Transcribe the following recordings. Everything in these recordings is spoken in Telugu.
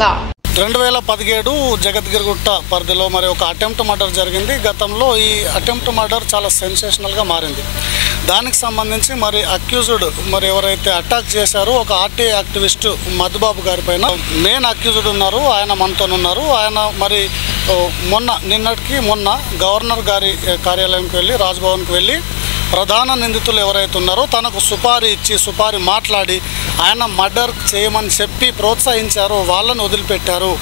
విధంగా 2017 జగద్గిరిగుట్ట పరిధిలో మరి ఒక అటెంప్ట్ మర్డర్ జరిగింది. గతంలో ఈ అటెంప్ట్ మర్డర్ చాలా సెన్సేషనల్గా మారింది. దానికి సంబంధించి మరి అక్యూజ్డ్ మరి ఎవరైతే అటాక్ చేశారో ఒక ఆర్టీ యాక్టివిస్ట్ మధుబాబు గారి పైన మెయిన్ అక్యూజ్డ్ ఉన్నారు. ఆయన మనతో ఉన్నారు. ఆయన మరి నిన్నటికి మొన్న గవర్నర్ గారి కార్యాలయంకి వెళ్ళి రాజ్భవన్కి వెళ్ళి ప్రధాన నిందితులు ఎవరైతే ఉన్నారో తనకు సుపారీ మాట్లాడి ఆయన మర్డర్ చేయమని చెప్పి ప్రోత్సహించారో వాళ్ళని వదిలిపెట్టారు.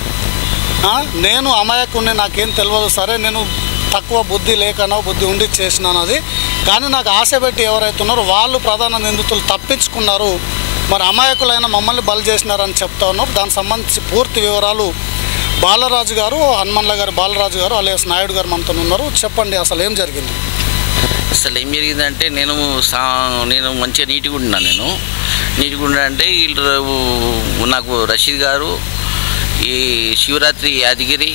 నేను అమాయకుడిని, నాకేం తెలియదు, సరే నేను తక్కువ బుద్ధి లేకనో బుద్ధి ఉండి చేసినాను అది, కానీ నాకు ఆశ పెట్టి ఎవరైతే ఉన్నారో వాళ్ళు ప్రధాన నిందితులు తప్పించుకున్నారు, మరి అమాయకులైన మమ్మల్ని బలి చేసినారని చెప్తా ఉన్నారు. దానికి సంబంధించి పూర్తి వివరాలు బాలరాజు గారు, హనుమన్ల గారు బాలరాజు గారు అలియాస్ నాయుడు గారు మనతో ఉన్నారు. చెప్పండి, అసలు ఏం జరిగింది? అసలు ఏం జరిగిందంటే నేను మంచిగా నీట్గా ఉన్నా అంటే వీళ్ళు నాకు రషీద్ గారు, ఈ శివరాత్రి యాదగిరి,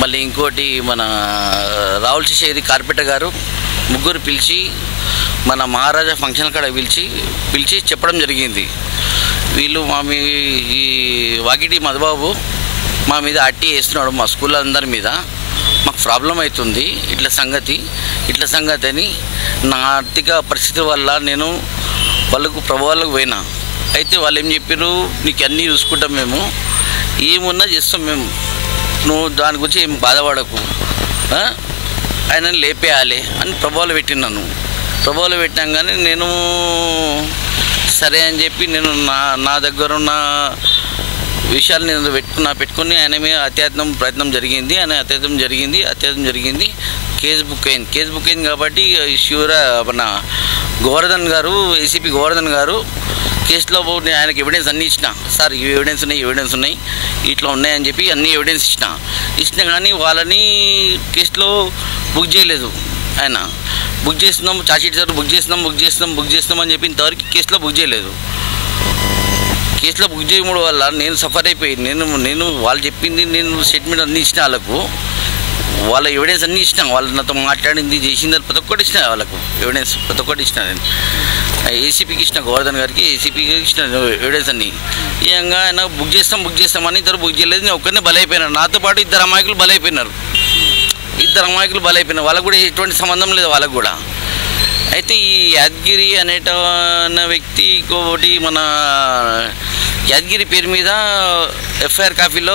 మళ్ళీ ఇంకోటి మన రావుల శేషగిరి కార్పెటర్ గారు ముగ్గురు పిలిచి మన మహారాజా ఫంక్షన్ కాడ పిలిచి చెప్పడం జరిగింది. వీళ్ళు ఈ వాకిటి మధుబాబు మా మీద అట్టి వేస్తున్నాడు, మా స్కూల్ అందరి మీద, మాకు ప్రాబ్లం అవుతుంది, ఇట్లా సంగతి అని నా ఆర్థిక పరిస్థితి వల్ల నేను వాళ్ళకు ప్రభావాలకు పోయినా. అయితే వాళ్ళు ఏం చెప్పారు, నీకు అన్నీ చూసుకుంటాం, మేము ఏమున్నా చేస్తాం, మేము నువ్వు దాని గురించి ఏం బాధపడకు, ఆయన లేపేయాలి అని ప్రభావాలు పెట్టినాగానే నేను సరే అని చెప్పి నేను నా దగ్గర ఉన్న విషయాలు నేను పెట్టుకుని ఆయన మీద అత్యాయత్నం జరిగింది. కేసు బుక్ అయింది కాబట్టి మన గోవర్ధన్ గారు, ఏసీపీ గోవర్ధన్ గారు కేసులో ఆయనకి ఎవిడెన్స్ అన్నీ ఇచ్చిన, సార్ ఈ ఎవిడెన్స్ ఉన్నాయి ఇట్లా ఉన్నాయని చెప్పి అన్ని ఎవిడెన్స్ ఇచ్చిన కానీ వాళ్ళని కేసులో బుక్ చేయలేదు. ఆయన బుక్ చేస్తున్నాం, ఛార్జ్షీట్ సార్ బుక్ చేస్తున్నాం అని చెప్పి ఇంతవరకు కేసులో బుక్ చేయలేదు. కేసులో బుక్ చేయడం వల్ల నేను సఫర్ అయిపోయి నేను వాళ్ళు చెప్పింది నేను స్టేట్మెంట్ అన్నీ ఇచ్చిన, వాళ్ళ ఎవిడెన్స్ అన్నీ ఇచ్చిన, వాళ్ళు నాతో మాట్లాడింది చేసింది ప్రతి ఒక్కటి ఇచ్చిన, వాళ్ళకు ఎవిడెన్స్ ప్రతి ఒక్కటి ఇచ్చిన. నేను ఏసీపీకి ఇచ్చిన, గోవర్ధన్ గారికి ఏసీపీకి ఇచ్చిన ఎవిడెన్స్ అన్నీ. ఈ విధంగా ఆయన బుక్ చేస్తామని ఇద్దరు బుక్ చేయలేదు. నేను ఒక్కరినే బలైపోయినాను, నాతో పాటు ఇద్దరు అమాయకులు బలైపోయినారు. వాళ్ళకు కూడా ఎటువంటి సంబంధం లేదు వాళ్ళకు కూడా. అయితే ఈ యాదగిరి అనే వ్యక్తి ఇంకోటి మన యాదగిరి పేరు మీద ఎఫ్ఐఆర్ కాపీలో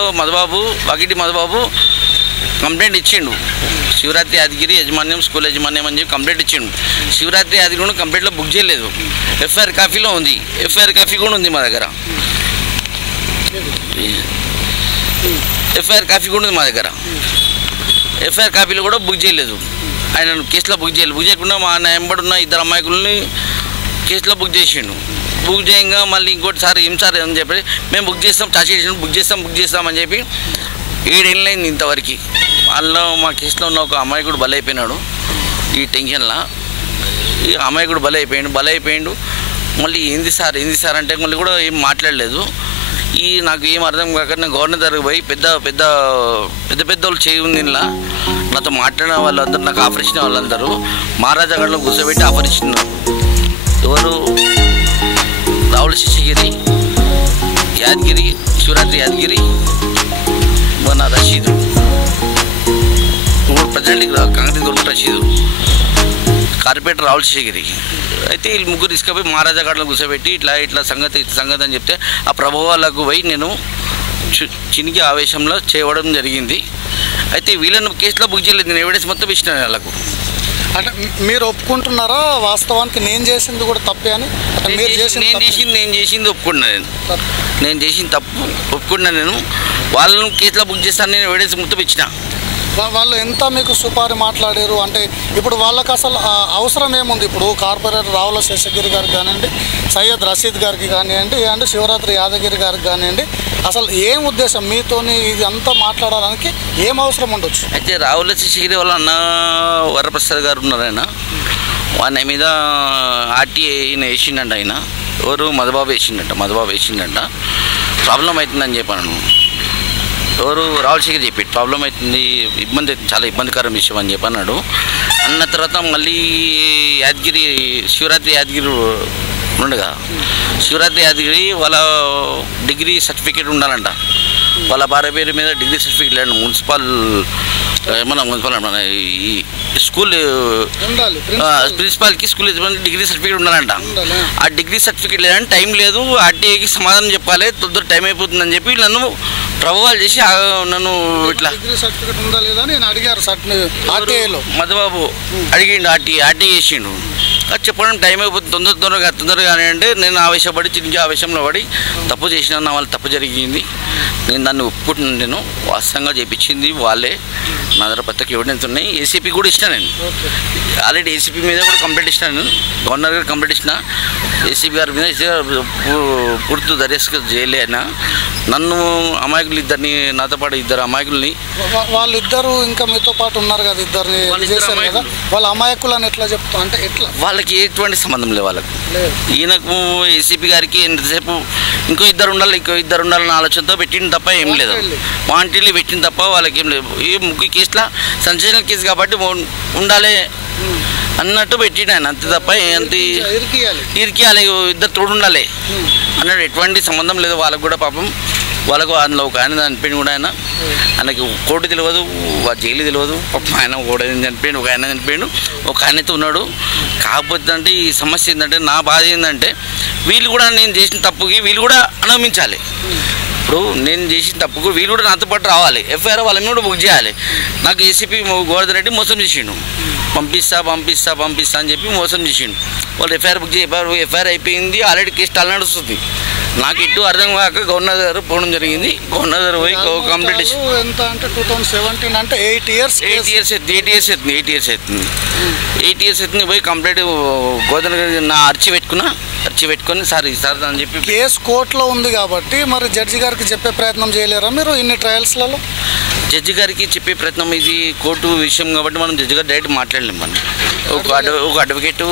వాకిటి మధుబాబు కంప్లైంట్ ఇచ్చిండు. శివరాత్రి యాదగిరి స్కూల్ యాజమాన్యం అని చెప్పి కంప్లైంట్ ఇచ్చిండు. శివరాత్రి యాదగిరి కూడా కంప్లైంట్లో బుక్ చేయలేదు, ఎఫ్ఐఆర్ కాపీలో ఉంది. ఎఫ్ఐఆర్ కాపీ కూడా ఉంది మా దగ్గర, ఎఫ్ఐఆర్ కాపీలో కూడా బుక్ చేయలేదు. ఆయన కేసులో బుక్ చేయకుండా మా ఎంబడున్న ఇద్దరు అమాయకులని కేసులో బుక్ చేయంగా మళ్ళీ ఇంకోటి సార్ ఏం సార్ అని చెప్పి మేము బుక్ చేస్తాం, ఛార్జ్షీట్ బుక్ చేస్తామని చెప్పి 7 ఏళ్ళు అయింది ఇంతవరకు. వాళ్ళలో మా కేసులో ఉన్న ఒక అమాయకుడు బలైపోయినాడు. ఈ టెన్షన్లో ఈ అమాయకుడు బలైపోయిండు. మళ్ళీ ఏంది సార్ అంటే మళ్ళీ కూడా ఏం మాట్లాడలేదు. నాకు ఏం అర్థం కాక నేను గవర్నర్ దగ్గరికి పోయి పెద్ద వాళ్ళు చేయి ఉంది ఇలా నాతో మాట్లాడిన వాళ్ళందరూ, నాకు ఆఫర్ ఇచ్చిన వాళ్ళందరూ మహారాజా గడిలో కూర్చోబెట్టి ఆఫర్ ఇచ్చినారు. ఎవరు? రావుల శేషగిరి యాదగిరి, శివరాత్రి యాదగిరి, మన రషీదు, ఇప్పుడు present Congress government Rasheed, corporator Ravula Seshagiri. అయితే వీళ్ళు ముగ్గురు తీసుకుపోయి మహారాజా గడిలో కూర్చోబెట్టి ఇట్లా సంగతి అని చెప్తే ఆ ప్రభావాలకు పోయి నేను చినికి ఆవేశంలో చేయడం జరిగింది. అయితే వీళ్ళను కేసులో బుక్ చేయలేదు, నేను ఎవిడెన్స్ మొత్తం ఇచ్చిన వాళ్ళకు. అంటే మీరు ఒప్పుకుంటున్నారా వాస్తవానికి నేను చేసింది కూడా తప్పే అని? నేను చేసింది ఒప్పుకున్నాను, నేను చేసిన తప్పు ఒప్పుకున్నాను. నేను వాళ్ళను కేసులో బుక్ చేస్తాను, నేను ఎవిడెన్స్ మొత్తం ఇచ్చిన. వాళ్ళు ఎంత మీకు సుపారీ మాట్లాడారు అంటే ఇప్పుడు వాళ్ళకి అసలు అవసరం ఏముంది? ఇప్పుడు కార్పొరేటర్ రావుల శేషగిరి గారికి కానివ్వండి, సయ్యద్ రషీద్ గారికి కానివ్వండి, అండ్ శివరాత్రి యాదగిరి గారికి కానివ్వండి, అసలు ఏం ఉద్దేశం మీతోని ఇది అంతా మాట్లాడడానికి ఏం అవసరం ఉండొచ్చు? అయితే రావుల శేషగిరి వాళ్ళ అన్న వరప్రసాద్ గారు ఉన్నారు, ఆయన మీద ఆర్టీఐ వేసిండంట. ఆయన ఎవరు? మధుబాబు వేసిండంట. ప్రాబ్లం అవుతుందని చెప్పాను. ఎవరు? రావుల శేఖర్ చెప్పి ప్రాబ్లం అవుతుంది, చాలా ఇబ్బందికరం విషయం అని చెప్పి అన్నాడు. అన్న తర్వాత మళ్ళీ శివరాత్రి యాదగిరి ఉండగా శివరాత్రి యాదగిరి వాళ్ళ డిగ్రీ సర్టిఫికేట్ ఉండాలంట. వాళ్ళ భార్య పేరు మీద డిగ్రీ సర్టిఫికేట్ లేదండి. మున్సిపల్ మన ఈ స్కూల్ ప్రిన్సిపాల్కి స్కూల్ డిగ్రీ సర్టిఫికేట్ ఉండాలంట. ఆ డిగ్రీ సర్టిఫికేట్ లేదని టైం లేదు, ఆర్టీఐకి సమాధానం చెప్పాలి, తొందర టైం అయిపోతుందని చెప్పి నన్ను ప్రభువాలు చేసి నన్ను ఇట్లా మధుబాబు అడిగిండు, ఆర్టీ చేసిండు. చెప్పడం టైం అయిపోతుంది, తొందరగా అంటే నేను ఆవేశపడి చిన్న ఆవేశంలో పడి తప్పు చేసిన, నా వాళ్ళు తప్పు జరిగింది, నేను దాన్ని ఒప్పుకుంటున్నాను. నేను వాస్తవంగా చేయించింది వాళ్ళే. నా దగ్గర ప్రత్యేక ఎవిడెన్స్ ఉన్నాయి. ఏసీపీ కూడా ఇచ్చిన, నేను ఆల్రెడీ ఏసీపీ మీద కూడా కంప్లైంట్ ఇచ్చినాను. నేను గవర్నర్ గారు కంప్లైంట్ ఇచ్చిన, ఏసీపీ గారి మీద పూర్తి దర్యాప్తు చేయలే అయినా నన్ను అమాయకులు ఇద్దరిని, నాతో పాటు ఇద్దరు అమాయకుల్ని, వాళ్ళిద్దరు ఇంకా మీతో పాటు ఉన్నారు కదా, ఇద్దరిని చేశారు కదా, వాళ్ళ అమాయకులు అని ఎట్లా చెప్తా అంటే ఎట్లా? వాళ్ళకి ఎటువంటి సంబంధం లేదు వాళ్ళకి. ఈయనకు ఏసీపీ గారికి ఎంతసేపు ఇంకో ఇద్దరు ఉండాలని ఆలోచనతో పెట్టిన తప్ప ఏం లేదు. వాంటీలు పెట్టిన తప్ప వాళ్ళకి ఏం లేదు. ఈ ముఖ్య కేసులో సెన్సేషనల్ కేసు కాబట్టి ఉండాలి అన్నట్టు పెట్టిన ఆయన, అంతే తప్ప ఎంత ఇరికియాలి, ఇద్దరు తోడు ఉండాలి అన్నట్టు ఎటువంటి సంబంధం లేదు వాళ్ళకు కూడా. పాపం వాళ్ళకు అందులో ఒక ఆయన చనిపోయింది కూడా, ఆయనకి కోర్టు తెలియదు, జైలు తెలియదు. పాపం ఆయన కూడా చనిపోయింది, ఒక ఆయన చనిపోయిండు, ఒక ఆయనతో ఉన్నాడు. కాకపోతే అంటే ఈ సమస్య ఏంటంటే, నా బాధ ఏంటంటే వీళ్ళు కూడా నేను చేసిన తప్పుకి వీళ్ళు కూడా అనుభవించాలి. ఇప్పుడు నేను చేసిన తప్పుకు వీళ్ళు కూడా నాతో పాటు రావాలి, ఎఫ్ఐఆర్ వాళ్ళని కూడా బుక్ చేయాలి. నాకు ఏసీపీ గోవర్ధన్ రెడ్డి మోసం చేసిండు, పంపిస్తా అని చెప్పి మోసం చేసిండు. వాళ్ళు ఎఫ్ఐఆర్ బుక్ ఎఫ్ఐఆర్ అయిపోయింది, ఆల్రెడీ కేసు టల్ నడుస్తుంది. నాకు ఇటు అర్థం కాక గవర్నర్ గారు పోవడం జరిగింది. గవర్నర్ గారు పోయి కంప్లీట్ ఎంత అంటే 2017 అంటే 8 ఇయర్స్ అవుతుంది. పోయి కంప్లీట్ గవర్నర్ గారు నా అర్చి పెట్టుకొని సార్ అని చెప్పి కేసు కోర్టులో ఉంది కాబట్టి మరి జడ్జి గారికి చెప్పే ప్రయత్నం చేయలేరా మీరు ఇన్ని ట్రయల్స్లలో? జడ్జి గారికి చెప్పే ప్రయత్నం, ఇది కోర్టు విషయం కాబట్టి మనం జడ్జి గారు డైరెక్ట్ మాట్లాడలేము. మనం ఒక అడ్వకేటు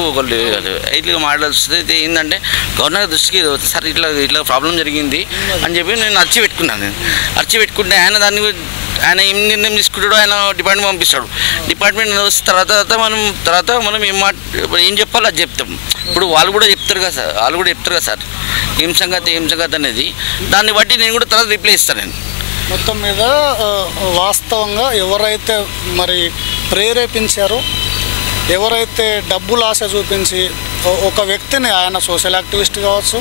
ఇట్లా మాట్లాడాల్సి అయితే ఏంటంటే గవర్నర్ దృష్టికి సార్ ఇట్లా ప్రాబ్లం జరిగింది అని చెప్పి నేను అర్చి పెట్టుకుంటే ఆయన ఏం నిర్ణయం తీసుకుంటాడో ఆయన డిపార్ట్మెంట్ పంపిస్తాడు. డిపార్ట్మెంట్ తర్వాత మనం ఏం చెప్పాలో అది చెప్తాం. ఇప్పుడు వాళ్ళు కూడా చెప్తారు కదా సార్ ఏం సంగతి అనేది, దాన్ని బట్టి నేను కూడా తర్వాత రిప్లై ఇస్తాను. నేను మొత్తం మీద వాస్తవంగా ఎవరైతే మరి ప్రేరేపించారో, ఎవరైతే డబ్బులు ఆశ చూపించి ఒక వ్యక్తిని, ఆయన సోషల్ యాక్టివిస్ట్ కావచ్చు,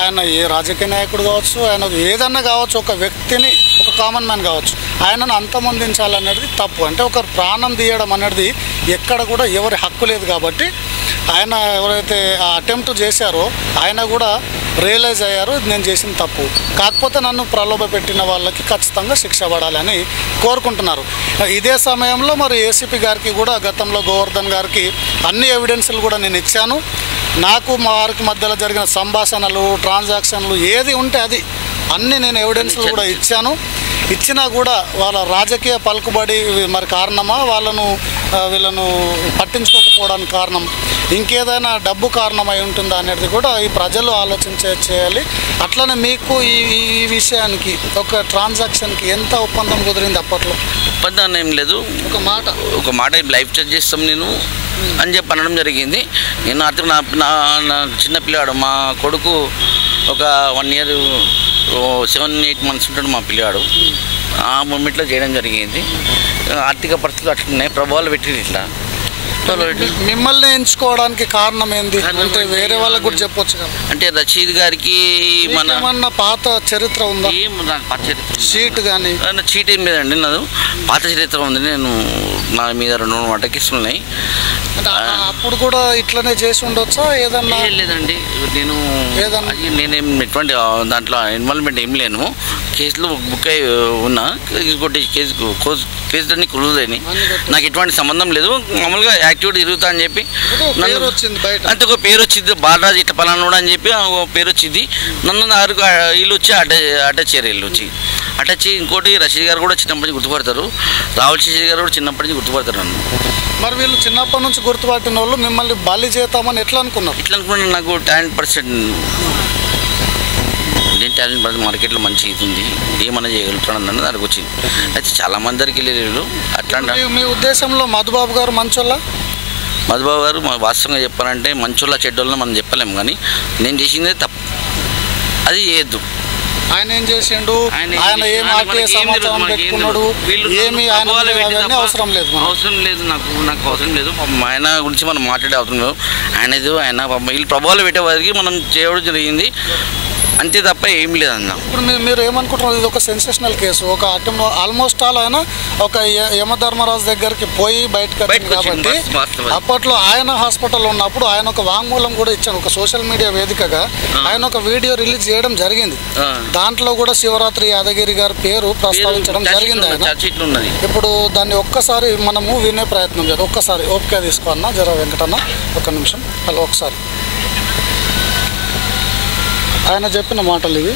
ఆయన ఏ రాజకీయ నాయకుడు కావచ్చు, ఆయన ఏదన్నా కావచ్చు, ఒక వ్యక్తిని, ఒక కామన్ మ్యాన్ కావచ్చు, ఆయనను అంతమొందించాలనేది తప్పు. అంటే ఒక ప్రాణం తీయడం అనేది ఎక్కడ కూడా ఎవరి హక్కు లేదు. కాబట్టి ఆయన ఎవరైతే ఆ అటెంప్ట్ చేశారో ఆయన కూడా రియలైజ్ అయ్యారు నేను చేసిన తప్పు, కాకపోతే నన్ను ప్రలోభ పెట్టిన వాళ్ళకి ఖచ్చితంగా శిక్ష పడాలని కోరుకుంటున్నారు. ఇదే సమయంలో మరి ఏసీపీ గారికి కూడా గతంలో గోవర్ధన్ గారికి అన్ని ఎవిడెన్స్లు కూడా నేను ఇచ్చాను. నాకు మా వారికి మధ్యలో జరిగిన సంభాషణలు, ట్రాన్సాక్షన్లు ఏది ఉంటే అది అన్నీ నేను ఎవిడెన్స్లు కూడా ఇచ్చాను. ఇచ్చినా కూడా వాళ్ళ రాజకీయ పలుకుబడి మరి కారణమా, వీళ్ళను పట్టించుకోకపోవడానికి కారణం ఇంకేదైనా డబ్బు కారణమై ఉంటుందా అనేది కూడా ఈ ప్రజలు చేయాలి. అట్లనే మీకు ఈ విషయానికి ఒక ట్రాన్సాక్షన్కి ఎంత ఒప్పందం కుదిరింది అప్పట్లో? ఒప్పందం ఏం లేదు, ఒక మాట లైఫ్ చార్జ్ చేస్తాం నేను అని చెప్పి అనడం జరిగింది. నేను అతను నా చిన్న పిల్లాడు, మా కొడుకు ఒక 1 year 7-8 months ఉంటాడు మా పిల్లాడు. ఆ మూమెంట్లో చేయడం జరిగింది. ఆర్థిక పరిస్థితులు అట్లున్నాయి, ప్రభావాలు పెట్టింది. ఇట్లా మిమ్మల్ని ఎంచుకోవడానికి కారణం ఏంది అంటే వేరే వాళ్ళకి కూడా చెప్పొచ్చు కదా. అంటే రషీద్ గారికి మన పాత చరిత్ర ఉందా? పాత చరిత్ర చీట్ కానీ చీట్ ఏం లేదండి, నాది పాత చరిత్ర ఉంది. నేను నా మీద 2 మర్డర్ కేసులు ఉన్నాయి. అప్పుడు కూడా ఇట్లనే చేసి ఉండొచ్చా? ఏదన్నా లేదండి, నేనేం ఎటువంటి దాంట్లో ఇన్వాల్వ్మెంట్ ఏం లేను. కేసులు బుక్ అయి ఉన్నా, కేసులన్నీ క్లోజ్ అయినాయి. నాకు ఎటువంటి సంబంధం లేదు. మామూలుగా యాక్టివిటీ తిరుగుతా అని చెప్పి అంతే ఒక పేరు వచ్చింది, బాలరాజు ఇట్లా పలానోడు అని చెప్పి పేరు వచ్చింది. నన్ను వీళ్ళు వచ్చి అటాచ్ చేయరు. వీళ్ళు వచ్చి అటాచ్ ఇంకోటి రషీద్ గారు కూడా చిన్నప్పటి నుంచి గుర్తుపడతారు, రాహుల్ శశి గారు కూడా చిన్నప్పటి నుంచి గుర్తుపడతారు నన్ను. మరి వీళ్ళు చిన్నప్పటి నుంచి గుర్తుపట్టిన వాళ్ళు మిమ్మల్ని బలి చేద్దామని ఎట్లా అనుకున్నారు? నాకు టాలెంట్ మార్కెట్లో మంచి ఇది ఉంది, ఏమన్నా చేయగలుగుతాడు అన్నది దానికి వచ్చింది. అయితే చాలా మంది దగ్గరికి వెళ్ళేళ్ళు. అట్లా మీ ఉద్దేశంలో మధుబాబు గారు మంచోళ్ళ? మధుబాబు గారు వాస్తవంగా చెప్పాలంటే మంచోళ్ళ చెడ్డోళ్ళని మనం చెప్పలేము, కానీ నేను చేసిందే తప్పు, అది చేయొద్దు. ఆయన ఏం చేసిండు, ఆయన ఏం ఆర్టీఐ సమాచారం పెట్టుకున్నాడు, ఏమి ఆయన అవసరం లేదు నాకు అవసరం లేదు. ఆయన గురించి మనం మాట్లాడే అవసరం లేదు. ఆయన వీళ్ళు ప్రభావాలు పెట్టే వారికి మనం చేయడం జరిగింది అంతే తప్ప ఏం లేదన్న. ఇప్పుడు మీరు ఏమనుకుంటున్నారు, ఇది ఒక సెన్సేషనల్ కేసు, ఒక అటెంప్ట్ ఆల్మోస్ట్ ఆల్ ఆయన ఒక యమధర్మరాజు దగ్గరికి పోయి బయటకు కాబట్టి అప్పట్లో ఆయన హాస్పిటల్లో ఉన్నప్పుడు ఆయన ఒక వాంగ్మూలం కూడా ఇచ్చాను, ఒక సోషల్ మీడియా వేదికగా ఆయన ఒక వీడియో రిలీజ్ చేయడం జరిగింది. దాంట్లో కూడా శివరాత్రి యాదగిరి గారి పేరు ప్రస్తావించడం జరిగింది ఆయన. ఇప్పుడు దాన్ని ఒక్కసారి మనము వినే ప్రయత్నం చేద్దాం. ఒక్కసారి ఓపిక తీసుకోన్నా జర వెంకటన్న, ఒక్క నిమిషం. హలో, ఒకసారి ఆయన చెప్పిన మాటలు ఇవి.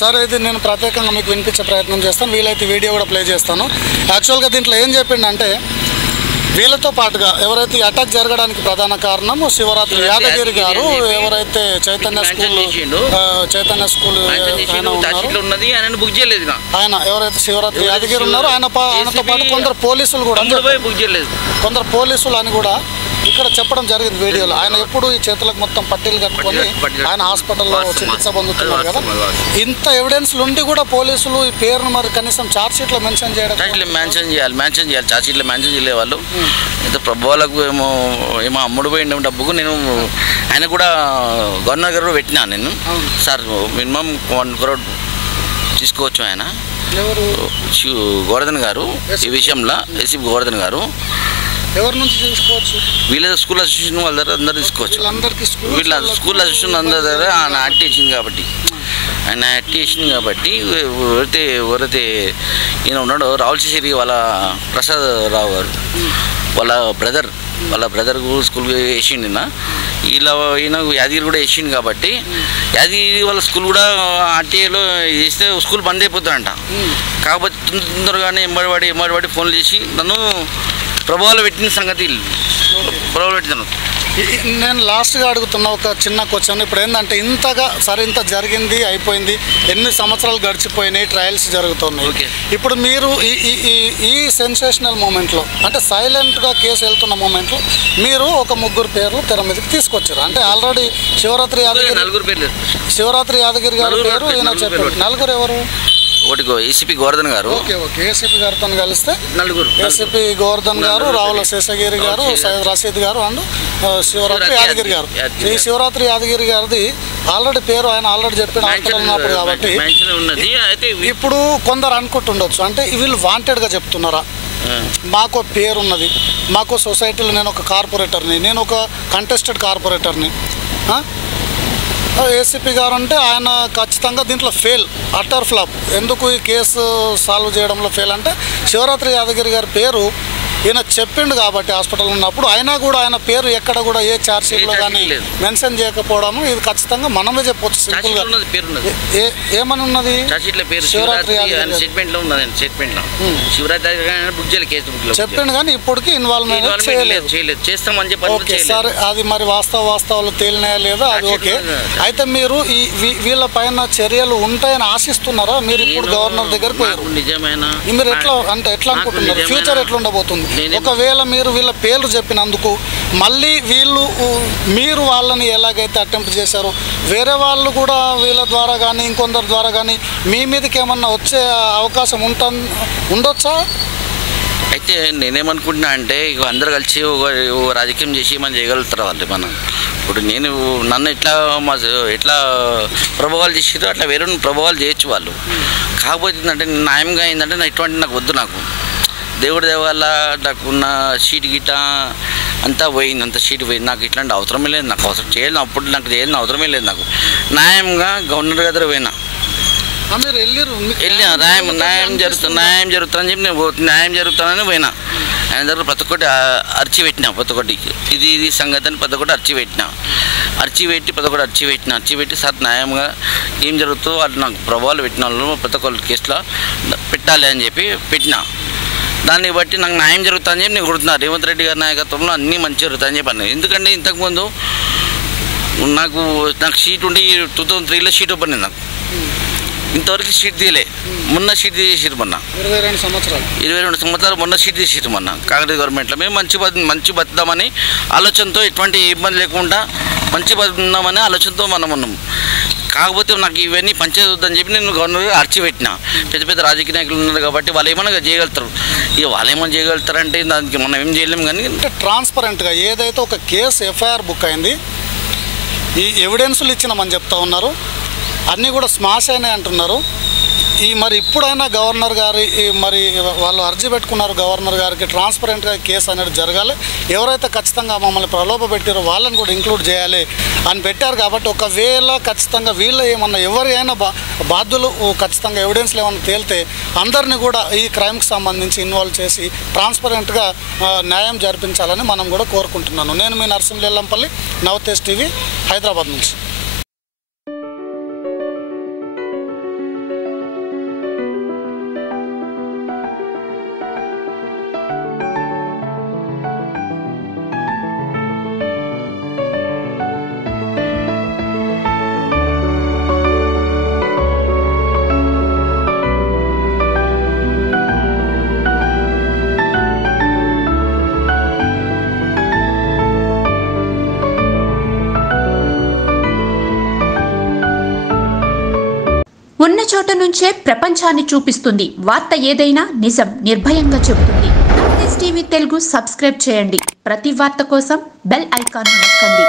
సరే, ఇది నేను ప్రత్యేకంగా మీకు వినిపించే ప్రయత్నం చేస్తాను, వీలైతే వీడియో కూడా ప్లే చేస్తాను. యాక్చువల్గా దీంట్లో ఏం చెప్పిండంటే, వీళ్ళతో పాటుగా ఎవరైతే అటాక్ జరగడానికి ప్రధాన కారణం శివరాత్రి యాదగిరి గారు, ఎవరైతే చైతన్య స్కూల్ ఆయన ఎవరైతే శివరాత్రి యాదగిరి ఉన్నారో ఆయనతో పాటు కొందరు పోలీసులు కూడా, కొందరు పోలీసులు అని కూడా ఇక్కడ చెప్పడం జరిగింది వీడియోలో. ఆయన ఎప్పుడు ఈ చేతులకు మొత్తం పట్టీలు కట్టుకొని ఆయన హాస్పిటల్లో చికిత్స పొందుతున్నారు కదా. ఇంత ఎవిడెన్స్లు ఉండి కూడా పోలీసులు ఈ పేరును మరి కనీసం ఛార్జ్ షీట్లో మెన్షన్ చేయడం, మెన్షన్ చేయాలి ఛార్జ్ షీట్లో మెన్షన్ చేయలే వాళ్ళు. అయితే ప్రభువులకు ఏమో అమ్ముడు పోయిన డబ్బుకు నేను ఆయన కూడా గవర్నర్ గారు పెట్టినా నేను, సార్ మినిమం 1 crore తీసుకోవచ్చు ఆయన గోవర్ధన్ గారు ఈ విషయంలో, ఏసీపీ గోవర్ధన్ గారు. ఎవరి నుంచి తీసుకోవచ్చు? వీళ్ళ స్కూల్ అసోసియేషన్ వాళ్ళ దగ్గర అందరు తీసుకోవచ్చు. వీళ్ళ స్కూల్ అసోసియేషన్ అందరి దగ్గర ఆయన యాక్ట్ చేసింది కాబట్టి ఎవరైతే ఈయన ఉన్నాడో రావుల శేషగిరి వాళ్ళ ప్రసాద్ రావు గారు వాళ్ళ బ్రదర్ స్కూల్కి వేసిండు. ఈయన యాదగిరి కూడా వేసిండు కాబట్టి యాదగిరి వాళ్ళ స్కూల్ కూడా ఆర్టీఐలో చేస్తే స్కూల్ బంద్ అయిపోతుందంట. కాకపోతే తొందరగానే ఎంబడిపడి ఫోన్లు చేసి నన్ను ప్రభావాలు పెట్టిన సంగతి ప్రభావాలు పెట్టినాను. నేను లాస్ట్గా అడుగుతున్న ఒక చిన్న క్వశ్చన్. ఇప్పుడు ఏంటంటే ఇంత జరిగింది, అయిపోయింది, ఎన్ని సంవత్సరాలు గడిచిపోయినాయి, ట్రయల్స్ జరుగుతున్నాయి. ఇప్పుడు మీరు ఈ సెన్సేషనల్ మూమెంట్లో, అంటే సైలెంట్గా కేసు వెళ్తున్న మూమెంట్లో మీరు ఒక 3 పేర్లు తెర మీదకి తీసుకొచ్చారు. అంటే ఆల్రెడీ శివరాత్రి యాదగిరి గారి పేరు ఈయన చెప్పారు. 4 ఎవరు? ఒకటి ఏసీపీ గోవర్ధన్ గారు, ఏసీపీ గారితో కలిస్తే 4, ఏసీపీ గోవర్ధన్ గారు, రావుల శేషగిరి గారు, సయ్యద్ రషీద్ గారు అండ్ శివరాత్రి యాదగిరి గారు. ఈ శివరాత్రి యాదగిరి గారిది ఆల్రెడీ పేరు ఆయన ఆల్రెడీ చెప్పిన హాస్పిటల్ ఉన్నప్పుడు కాబట్టి ఇప్పుడు కొందరు అనుకుంటుండొచ్చు, అంటే వీళ్ళు వాంటెడ్గా చెప్తున్నారా, మాకు పేరు ఉన్నది, మాకు సొసైటీలో నేను ఒక కార్పొరేటర్ని, నేను ఒక కంటెస్టెడ్ కార్పొరేటర్ని. ఏసీపీ గారు అంటే ఆయన ఖచ్చితంగా దీంట్లో ఫెయిల్, అటర్ ఫ్లాప్. ఎందుకు ఈ కేసు సాల్వ్ చేయడంలో ఫెయిల్ అంటే శివరాత్రి యాదగిరి గారి పేరు ఈయన చెప్పిండు కాబట్టి హాస్పిటల్ ఉన్నప్పుడు, అయినా కూడా ఆయన పేరు ఎక్కడ కూడా ఏ ఛార్జ్ షీట్లో కానీ మెన్షన్ చేయకపోవడము ఇది ఖచ్చితంగా మనమే చెప్పొచ్చు సింపుల్గా. ఏమని ఉన్నది శివరాత్రి చెప్పిండు కానీ ఇప్పటికి ఇన్వాల్వ్మెంట్ చేయలేదు. ఓకే సార్, అది మరి వాస్తవాలు తేలినాయా లేదా అది ఓకే. అయితే మీరు వీళ్ళ పైన చర్యలు ఉంటాయని ఆశిస్తున్నారా? మీరు ఇప్పుడు గవర్నర్ దగ్గర పోయారు, మీరు ఎట్లా అనుకుంటున్నారు? ఫ్యూచర్ ఎట్లా ఉండబోతుంది? ఒకవేళ మీరు వీళ్ళ పేర్లు చెప్పినందుకు మళ్ళీ మీరు వాళ్ళని ఎలాగైతే అటెంప్ట్ చేశారో వేరే వాళ్ళు కూడా వీళ్ళ ద్వారా కానీ ఇంకొందరి ద్వారా కానీ మీ మీదకి ఏమన్నా వచ్చే అవకాశం ఉండొచ్చా? అయితే నేనేమనుకుంటున్నా అంటే ఇక అందరు కలిసి రాజకీయం చేసి మనం చేయగలుగుతారు వాళ్ళు. ఇప్పుడు నన్ను ఎట్లా ప్రభావాలు చేసారో అట్లా వేరే ప్రభావాలు చేయొచ్చు వాళ్ళు. కాకపోతే ఏంటంటే న్యాయంగా ఏంటంటే నాకు వద్దు, నాకు దేవుడి దేవాల నాకున్న షీట్ గిట్ట అంతా పోయింది, అంత షీట్ పోయింది. నాకు ఇట్లాంటి అవసరమే లేదు, నాకు చేయాలని అప్పుడు నాకు చేయాలని అవసరమే లేదు. నాకు న్యాయంగా గవర్నర్ దగ్గర పోయినా న్యాయం జరుగుతుందని చెప్పి నేను న్యాయం జరుగుతుందని పోయినా. ఆయన దగ్గర ప్రతి ఒక్కటి అర్చి పెట్టినా, ప్రతి ఒక్కటి ఇది సంగతి అని ప్రతి ఒక్కటి అర్చి పెట్టి సార్ న్యాయంగా ఏం జరుగుతుందో వాళ్ళు నాకు ప్రభావాలు పెట్టిన వాళ్ళు ప్రతి ఒక్కరి కేసులో పెట్టాలి అని చెప్పి పెట్టినా. దాన్ని బట్టి నాకు న్యాయం జరుగుతుందని చెప్పి నేను కొడుతున్నా. రేవంత్ రెడ్డి గారి నాయకత్వంలో అన్నీ మంచి జరుగుతాయని చెప్పి అన్నాను. ఎందుకంటే ఇంతకుముందు నాకు సీట్ ఉండి 2003లో సీట్ ఓపెన్ అయింది నాకు. ఇంతవరకు సీట్ తీయలే. మొన్న సీట్ తీసేసారు. మొన్న 22 సంవత్సరాలు మొన్న సీట్ తీసేసారు మొన్న కాంగ్రెస్ గవర్నమెంట్లో. మేము మంచి బతుకుదామని ఆలోచనతో, ఎటువంటి ఇబ్బంది లేకుండా మంచి బతుకుదామని ఆలోచనతో మనం ఉన్నాం. కాకపోతే నాకు ఇవన్నీ పంచాయతీ చెప్పి నేను గవర్నర్ అర్చిపెట్టిన. పెద్ద పెద్ద రాజకీయ నాయకులు ఉన్నారు కాబట్టి వాళ్ళు ఏమైనా చేయగలుగుతారు. ఇక వాళ్ళు ఏమైనా చేయగలుగుతారంటే దానికి మనం ఏం చేయలేము. కానీ ట్రాన్స్పరెంట్గా ఏదైతే ఒక కేసు ఎఫ్ఐఆర్ బుక్ అయింది, ఈ ఎవిడెన్సులు ఇచ్చినామని చెప్తా ఉన్నారు, అన్నీ కూడా స్మాష్ అయినాయి అంటున్నారు. మరి ఇప్పుడైనా గవర్నర్ గారి మరి వాళ్ళు అర్జీ పెట్టుకున్నారు గవర్నర్ గారికి, ట్రాన్స్పరెంట్గా కేసు అనేది జరగాలి, ఎవరైతే ఖచ్చితంగా మమ్మల్ని ప్రలోభ పెట్టారో వాళ్ళని కూడా ఇంక్లూడ్ చేయాలి అని పెట్టారు. కాబట్టి ఒకవేళ ఖచ్చితంగా వీళ్ళు ఏమన్నా ఎవరైనా బాధ్యులు ఖచ్చితంగా ఎవిడెన్స్లు ఏమన్నా తేలితే అందరినీ కూడా ఈ క్రైమ్కి సంబంధించి ఇన్వాల్వ్ చేసి ట్రాన్స్పరెంట్గా న్యాయం జరిపించాలని మనం కూడా కోరుకుంటున్నాను. నేను మీ నర్సింహులు ఎల్లంపల్లి, నవతేజ్ టీవీ, హైదరాబాద్ నుంచి. ఉన్న చోట నుంచే ప్రపంచాన్ని చూపిస్తుంది. వార్త ఏదైనా నిజం నిర్భయంగా చెబుతుంది. నవతేజ్ టీవీ తెలుగు సబ్స్క్రైబ్ చేయండి. ప్రతి వార్త కోసం బెల్ ఐకాన్ నొక్కండి.